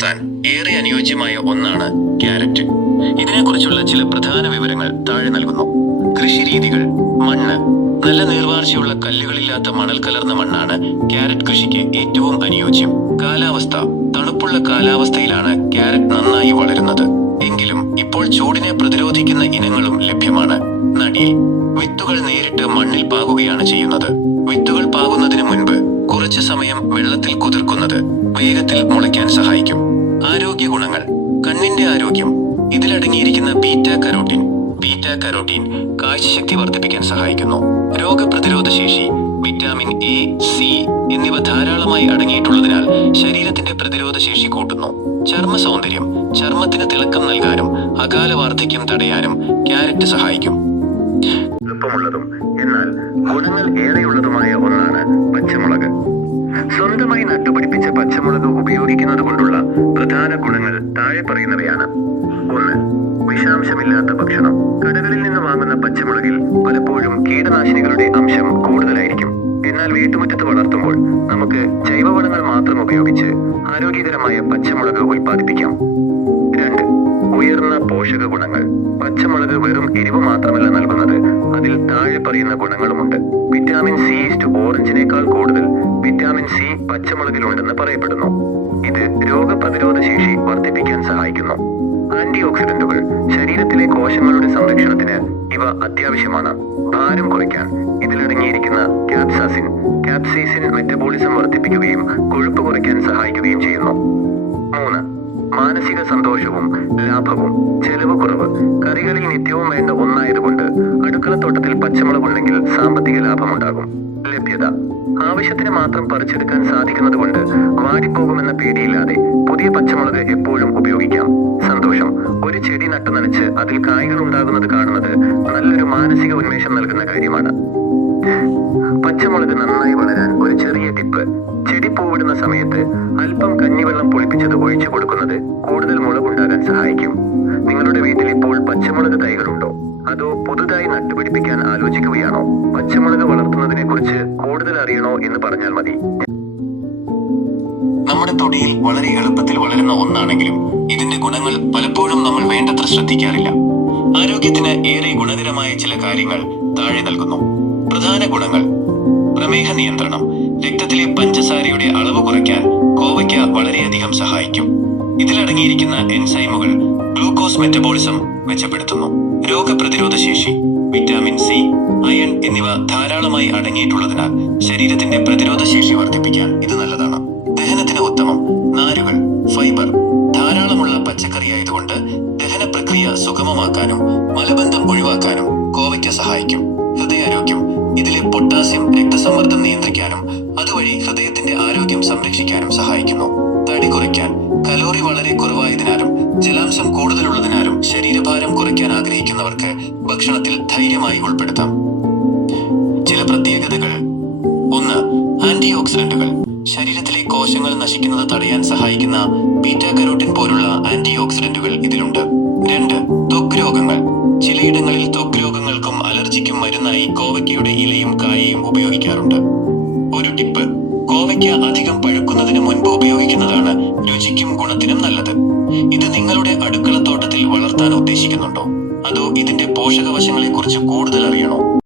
വളർത്താൻ ഏറെ അനുയോജ്യമായ ഒന്നാണ് ക്യാരറ്റ്. ഇതിനെക്കുറിച്ചുള്ള ചില പ്രധാന വിവരങ്ങൾ താഴെ നൽകുന്നു. കൃഷിരീതികൾ. മണ്ണ്. നല്ല നീർവാർച്ചയുള്ള കല്ലുകളില്ലാത്ത മണൽ കലർന്ന മണ്ണാണ് ക്യാരറ്റ് കൃഷിക്ക് ഏറ്റവും അനുയോജ്യം. കാലാവസ്ഥ. തണുപ്പുള്ള കാലാവസ്ഥയിലാണ് ക്യാരറ്റ് നന്നായി വളരുന്നത്. എങ്കിലും ഇപ്പോൾ ചൂടിനെ പ്രതിരോധിക്കുന്ന ഇനങ്ങളും ലഭ്യമാണ്. നടീൽ. വിത്തുകൾ നേരിട്ട് മണ്ണിൽ പാകുകയാണ് ചെയ്യുന്നത്. വിത്തുകൾ പാകുന്നതിന് മുൻപ് കുറച്ചു സമയം വെള്ളത്തിൽ കുതിർക്കുന്നത് വേഗത്തിൽ മുളയ്ക്കാൻ സഹായിക്കും. ആരോഗ്യ ഗുണങ്ങൾ. കണ്ണിന്റെ ആരോഗ്യം. ഇതിലടങ്ങിയിരിക്കുന്ന ബീറ്റാ കരോട്ടീൻ കാഴ്ചശക്തി വർദ്ധിപ്പിക്കാൻ സഹായിക്കുന്നു. രോഗപ്രതിരോധ ശേഷി. വിറ്റാമിൻ എ, സി എന്നിവ ധാരാളമായി അടങ്ങിയിട്ടുള്ളതിനാൽ ശരീരത്തിന്റെ പ്രതിരോധ ശേഷി കൂട്ടുന്നു. ചർമ്മ സൗന്ദര്യം. ചർമ്മത്തിന് തിളക്കം നൽകാനും അകാല വാർദ്ധക്യം തടയാനും ക്യാരറ്റ് സഹായിക്കും. എളുപ്പമുള്ളതും എന്നാൽ ഗുണങ്ങൾ ഏറെയുള്ളതുമായ ഒന്നാണ് പച്ചമുളക്. സ്വന്തമായി നട്ടുപിടിപ്പിച്ച പച്ചമുളക് ഉപയോഗിക്കുന്നത് കൊണ്ടുള്ള പ്രധാന ഗുണങ്ങൾ താഴെ പറയുന്നവയാണ്. 1. വിഷാംശമില്ലാത്ത ഭക്ഷണം. കടകളിൽ നിന്ന് വാങ്ങുന്ന പച്ചമുളകിൽ പലപ്പോഴും കീടനാശിനികളുടെ അംശം കൂടുതലായിരിക്കും. എന്നാൽ വീട്ടുമുറ്റത്ത് വളർത്തുമ്പോൾ നമുക്ക് ജൈവവളങ്ങൾ മാത്രം ഉപയോഗിച്ച് ആരോഗ്യകരമായ പച്ചമുളക് ഉൽപ്പാദിപ്പിക്കാം. 2. ഉയർന്ന പോഷക ഗുണങ്ങൾ. പച്ചമുളക് വെറും എരിവ് മാത്രമല്ല നൽകുന്നത്, അതിൽ താഴെ പറയുന്ന ഗുണങ്ങളുമുണ്ട്. വിറ്റാമിൻ സി ഓറഞ്ചിനേക്കാൾ കൂടുതൽ വിറ്റാമിൻ സി പച്ചമുളകിലുണ്ടെന്ന് പറയപ്പെടുന്നു. ഇത് രോഗപ്രതിരോധ ശേഷി വർദ്ധിപ്പിക്കാൻ സഹായിക്കുന്നു. ആന്റി ഓക്സിഡന്റുകൾ. ശരീരത്തിലെ കോശങ്ങളുടെ സംരക്ഷണത്തിന് ഇവ അത്യാവശ്യമാണ്. ഭാരം കുറയ്ക്കാൻ ഇതിലടങ്ങിയിരിക്കുന്ന ക്യാപ്സൈസിൻ മെറ്റബോളിസം വർദ്ധിപ്പിക്കുകയും കൊഴുപ്പ് കുറയ്ക്കാൻ സഹായിക്കുകയും ചെയ്യുന്നു. 3. മാനസിക സന്തോഷവും ലാഭവും. ചെലവ് കുറവ്. കറികളിൽ നിത്യവും വേണ്ട ഒന്നായതുകൊണ്ട് അടുക്കളത്തോട്ടത്തിൽ പച്ചമുളകുണ്ടെങ്കിൽ സാമ്പത്തിക ലാഭമുണ്ടാകും. ലഭ്യത. ആവശ്യത്തിന് മാത്രം പറിച്ചെടുക്കാൻ സാധിക്കുന്നത് കൊണ്ട് വാടിപ്പോകുമെന്ന പേടിയില്ലാതെ പുതിയ പച്ചമുളക് എപ്പോഴും ഉപയോഗിക്കാം. സന്തോഷം. ഒരു ചെടി നട്ടു നനച്ച് അതിൽ കായ്കൾ ഉണ്ടാകുന്നത് കാണുന്നത് നല്ലൊരു മാനസിക ഉന്മേഷം നൽകുന്ന കാര്യമാണ്. പച്ചമുളക് നന്നായി വളരാൻ ഒരു ചെറിയ ടിപ്പ്. ചെടി പൂവിടുന്ന സമയത്ത് അല്പം കഞ്ഞിവെള്ളം പുളിപ്പിച്ചത് ഒഴിച്ചു കൊടുക്കുന്നത് കൂടുതൽ മുളകുണ്ടാകാൻ സഹായിക്കും. നിങ്ങളുടെ വീട്ടിൽ ഇപ്പോൾ പച്ചമുളക് തൈകളുണ്ടോ, അതോ പുതുതായി നട്ടുപിടിപ്പിക്കാൻ ആലോചിക്കുകയാണോ? പച്ചമുളക് വളർത്തുന്നതിനെ കുറിച്ച് കൂടുതൽ അറിയണോ എന്ന് പറഞ്ഞാൽ മതി. നമ്മുടെ തൊടിയിൽ വളരെ എളുപ്പത്തിൽ വളരുന്ന ഒന്നാണെങ്കിലും ഇതിന്റെ ഗുണങ്ങൾ പലപ്പോഴും നമ്മൾ വേണ്ടത്ര ശ്രദ്ധിക്കാറില്ല. ആരോഗ്യത്തിന് ഏറെ ഗുണകരമായ ചില കാര്യങ്ങൾ താഴെ നൽകുന്നു. പ്രധാന ഗുണങ്ങൾ. പ്രമേഹ നിയന്ത്രണം. രക്തത്തിലെ പഞ്ചസാരയുടെ അളവ് കുറയ്ക്കാൻ കോവയ്ക്ക വളരെയധികം സഹായിക്കും. ഇതിലടങ്ങിയിരിക്കുന്ന എൻസൈമുകൾ ഗ്ലൂക്കോസ് മെറ്റബോളിസം മെച്ചപ്പെടുത്തുന്നു. രോഗപ്രതിരോധ ശേഷി. വിറ്റാമിൻ സി, അയൺ എന്നിവ ധാരാളമായി അടങ്ങിയിട്ടുള്ളതിനാൽ ശരീരത്തിന്റെ പ്രതിരോധ ശേഷി വർദ്ധിപ്പിക്കാൻ ഇത് നല്ലതാണ്. ദഹനത്തിന് ഉത്തമം. നാരുകൾ, ഫൈബർ. ധാരാളമുള്ള പച്ചക്കറിയായതുകൊണ്ട് ദഹന പ്രക്രിയ സുഗമമാക്കാനും മലബന്ധം ഒഴിവാക്കാനും കോവയ്ക്ക സഹായിക്കും. ഹൃദയാരോഗ്യം. ഇതിലെ പൊട്ടാസ്യം രക്തസമ്മർദ്ദം നിയന്ത്രിക്കാനും അതുവഴി ഹൃദയത്തിന്റെ ആരോഗ്യം സംരക്ഷിക്കാനും സഹായിക്കുന്നു. തടി കുറയ്ക്കാൻ. കലോറി വളരെ കുറവായതിനാലും ജലാംശം കൂടുതലുള്ളതിനാലും ശരീരഭാരം കുറയ്ക്കാൻ ആഗ്രഹിക്കുന്നവർക്ക് ഭക്ഷണത്തിൽ ധൈര്യമായി ഉൾപ്പെടുത്താം. ചില പ്രത്യേകതകൾ. 1. ആന്റി ഓക്സിഡന്റുകൾ. ശരീരത്തിലെ കോശങ്ങൾ നശിക്കുന്നത് തടയാൻ സഹായിക്കുന്ന ബീറ്റാ കരോട്ടിൻ പോലുള്ള ആന്റി ഓക്സിഡന്റുകൾ ഇതിലുണ്ട്. 2. ത്വക്ക് രോഗങ്ങൾ. ചിലയിടങ്ങളിൽ ത്വക്ക് രോഗങ്ങൾക്കും അലർജിക്കും മരുന്നായി കോവയ്ക്കയുടെ ഇലയും കായയും ഉപയോഗിക്കാറുണ്ട്. ഒരു ടിപ്പ്. കോവയ്ക്ക അധികം പഴുക്കുന്നതിന് മുൻപ് ഉപയോഗിക്കുന്നതാണ് രുചിക്കും ഗുണത്തിനും നല്ലത്. ഇത് നിങ്ങളുടെ അടുക്കളത്തോട്ടത്തിൽ വളർത്താൻ ഉദ്ദേശിക്കുന്നുണ്ടോ, അതോ ഇതിന്റെ പോഷകവശങ്ങളെ കുറിച്ച് കൂടുതൽ അറിയണോ?